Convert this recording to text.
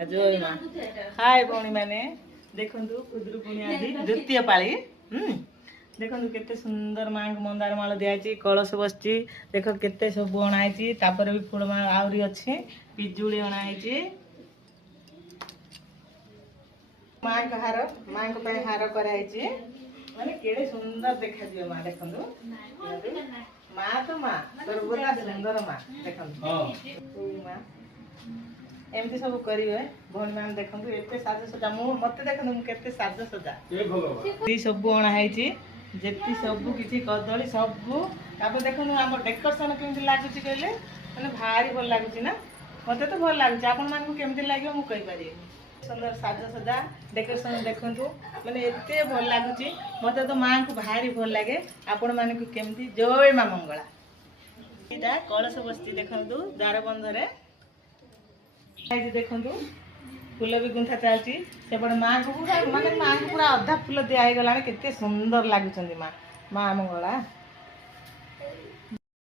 जय माँ हाय भौणी मैंने देखंतु खुदरुकुणी आज द्वितीय पाली देखंतु केते सुंदर माँ को मंदार माल दियाची कलश बसची देख केते सब अणाई तापर भी फूल माल आउरी अच्छे पिजुली अणाई माँ का हार माँ को पे हार कराई माने केड़े सुंदर देखा दियो माँ देखंतु माँ तो माँ सर्वदा सुंदर माँ देखंतु माँ एमती सब करिवे भौणी मान देखंतु एते साजसजा मते देखंतु मु केते साजसजा सब अणाई जेती सब किसी कदली सब तापर देखंतु हम डेकोरेशन केमती लागुची कहले माने भारी भल लागुची ना मते तो भल लागुची आपन मान को केमती लागियो मु कहि पारि सुंदर साजसजा डेकोरेशन देखंतु माने एते भल लागुची मते तो मां को भारी भल लागे आपन मान को केमती जय मां मंगला इटा कलश बस्ती देखंतु द्वार बंधरे देखंतु फूल भी गुंथा चलती सेपटे माँ को पूरा माने माँ को पूरा अधा फूल दिया गला केते सुंदर लागुचंदी माँ माँ मंगला